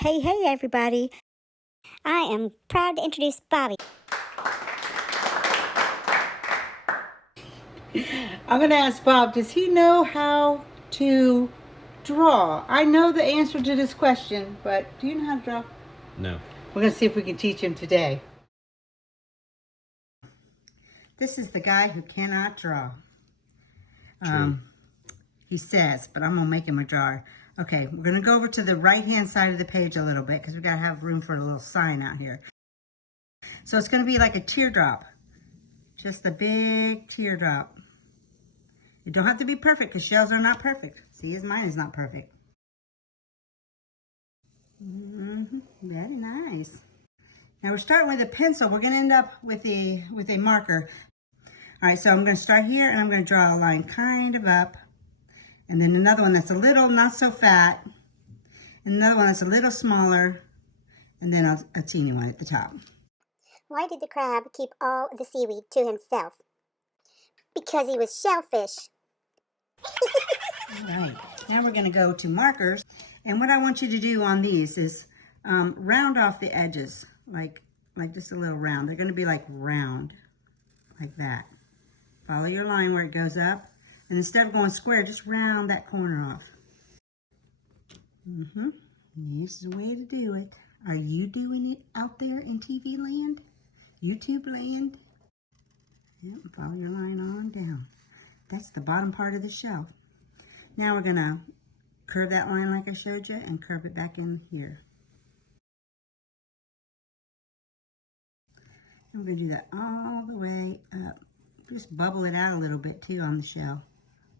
Hey, hey, everybody. I am proud to introduce Bobby. I'm going to ask Bob, does he know how to draw? I know the answer to this question, but do you know how to draw? No. We're going to see if we can teach him today. This is the guy who cannot draw. He says, but I'm going to make him a drawer. Okay, we're going to go over to the right-hand side of the page a little bit because we got to have room for a little sign out here. So it's going to be like a teardrop. Just a big teardrop. You don't have to be perfect because shells are not perfect. See, his mine is not perfect. Very nice. Now we're starting with a pencil. We're going to end up with a marker. All right, so I'm going to start here and I'm going to draw a line kind of up. And then another one that's a little not so fat. And another one that's a little smaller. And then a teeny one at the top. Why did the crab keep all of the seaweed to himself? Because he was shellfish. All right, now we're going to go to markers. And what I want you to do on these is round off the edges, like just a little round. They're going to be like round, like that. Follow your line where it goes up. And instead of going square, just round that corner off. This is the way to do it. Are you doing it out there in TV land? YouTube land? Yep, follow your line on down. That's the bottom part of the shell. Now we're going to curve that line like I showed you and curve it back in here. And we're going to do that all the way up. Just bubble it out a little bit too on the shell.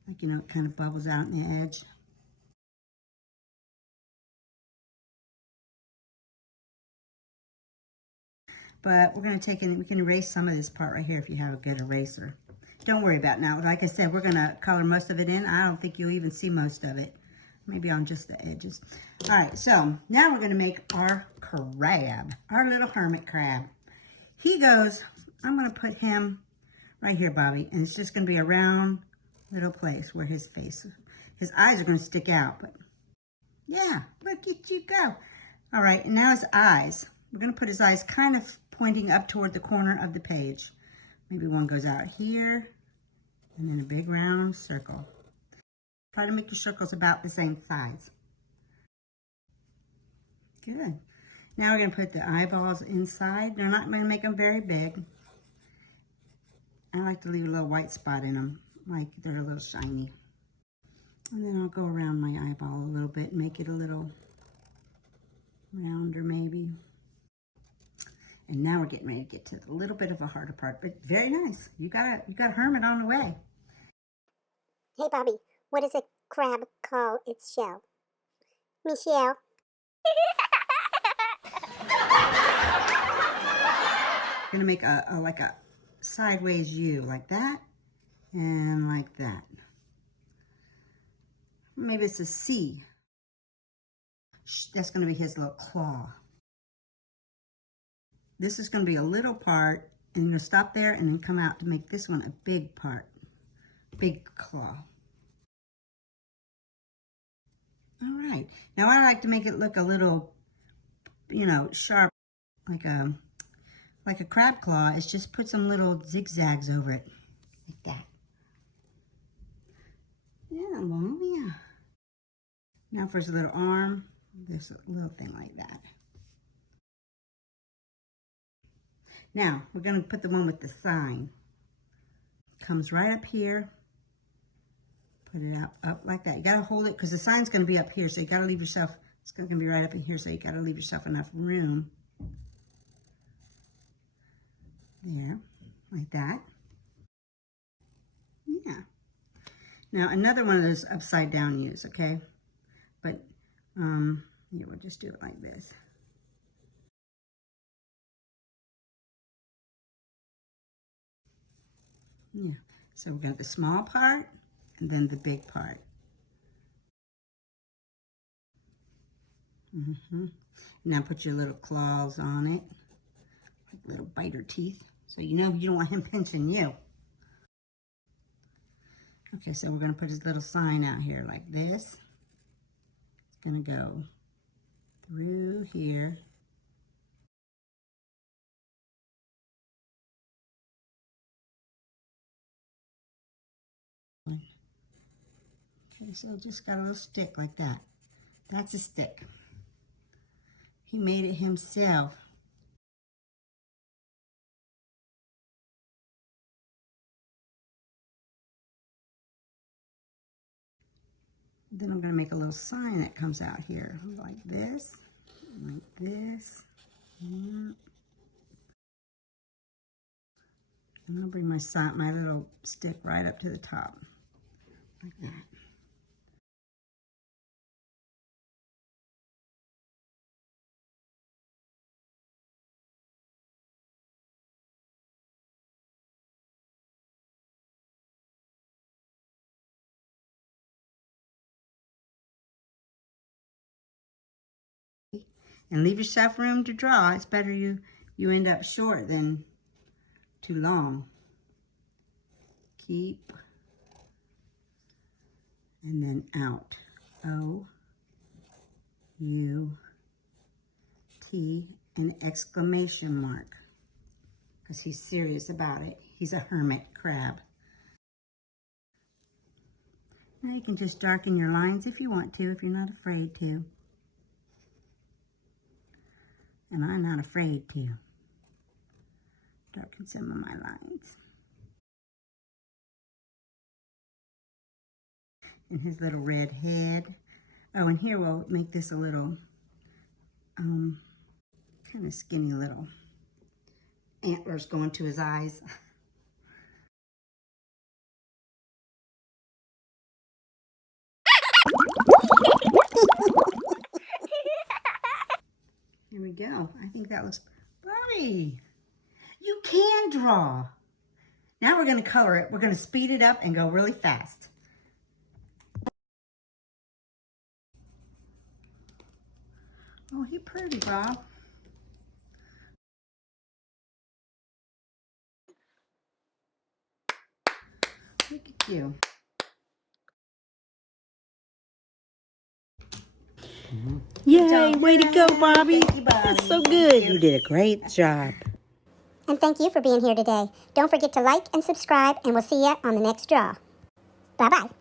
Like, you know, it kind of bubbles out in the edge. But we're going to take it, we can erase some of this part right here if you have a good eraser. Don't worry about it now. Like I said, we're going to color most of it in. I don't think you'll even see most of it. Maybe on just the edges. All right, so now we're going to make our crab, our little hermit crab. He goes, I'm going to put him right here, Bobby, and it's just going to be a round little place where his eyes are going to stick out. But yeah, look at you go. All right, and now his eyes. We're going to put his eyes kind of pointing up toward the corner of the page. Maybe one goes out here, and then a big round circle. Try to make your circles about the same size. Good. Now we're going to put the eyeballs inside. They're not going to make them very big. I like to leave a little white spot in them, like they're a little shiny. And then I'll go around my eyeball a little bit and make it a little rounder maybe. And now we're getting ready to get to a little bit of a harder part, but very nice. You got a hermit on the way. Hey, Bobby, what does a crab call its shell? Michelle. I'm gonna make like a sideways U, like that, and like that. Maybe it's a C. That's gonna be his little claw. This is gonna be a little part, and you're gonna stop there and then come out to make this one a big part, big claw. All right, now I like to make it look a little, you know, sharp, like a crab claw. Is just put some little zigzags over it, like that. Yeah, well, yeah. Now for his little arm, there's a little thing like that. Now, we're going to put the one with the sign. Comes right up here. Put it up like that. You got to hold it because the sign's going to be up here, so you got to leave yourself, it's going to be right up in here, so you got to leave yourself enough room. There, like that. Yeah. Now, another one of those upside down U's, okay? But, yeah, we'll just do it like this. Yeah, so we got the small part and then the big part. Now put your little claws on it, like little biter teeth, so you know you don't want him pinching you. Okay, so we're going to put his little sign out here like this. It's going to go through here. Okay, so just got a little stick like that. That's a stick. He made it himself. Then I'm going to make a little sign that comes out here, like this, like this. And I'll bring my little stick right up to the top, like that. And leave yourself room to draw. It's better you end up short than too long. Keep, and then out. O-U-T, an exclamation mark. Because he's serious about it. He's a hermit crab. Now you can just darken your lines if you want to, if you're not afraid to. And I'm not afraid to darken some of my lines. And his little red head. Oh, and here we'll make this a little, kind of skinny little antlers going to his eyes. Here we go. I think that looks, Bobby, you can draw. Now we're going to color it. We're going to speed it up and go really fast. Oh, he pretty, Bob. Look at you. Yay, way to go, Bobby. Thank you, Bobby. That's so good. You did a great job. And thank you for being here today. Don't forget to like and subscribe, and we'll see you on the next draw. Bye-bye.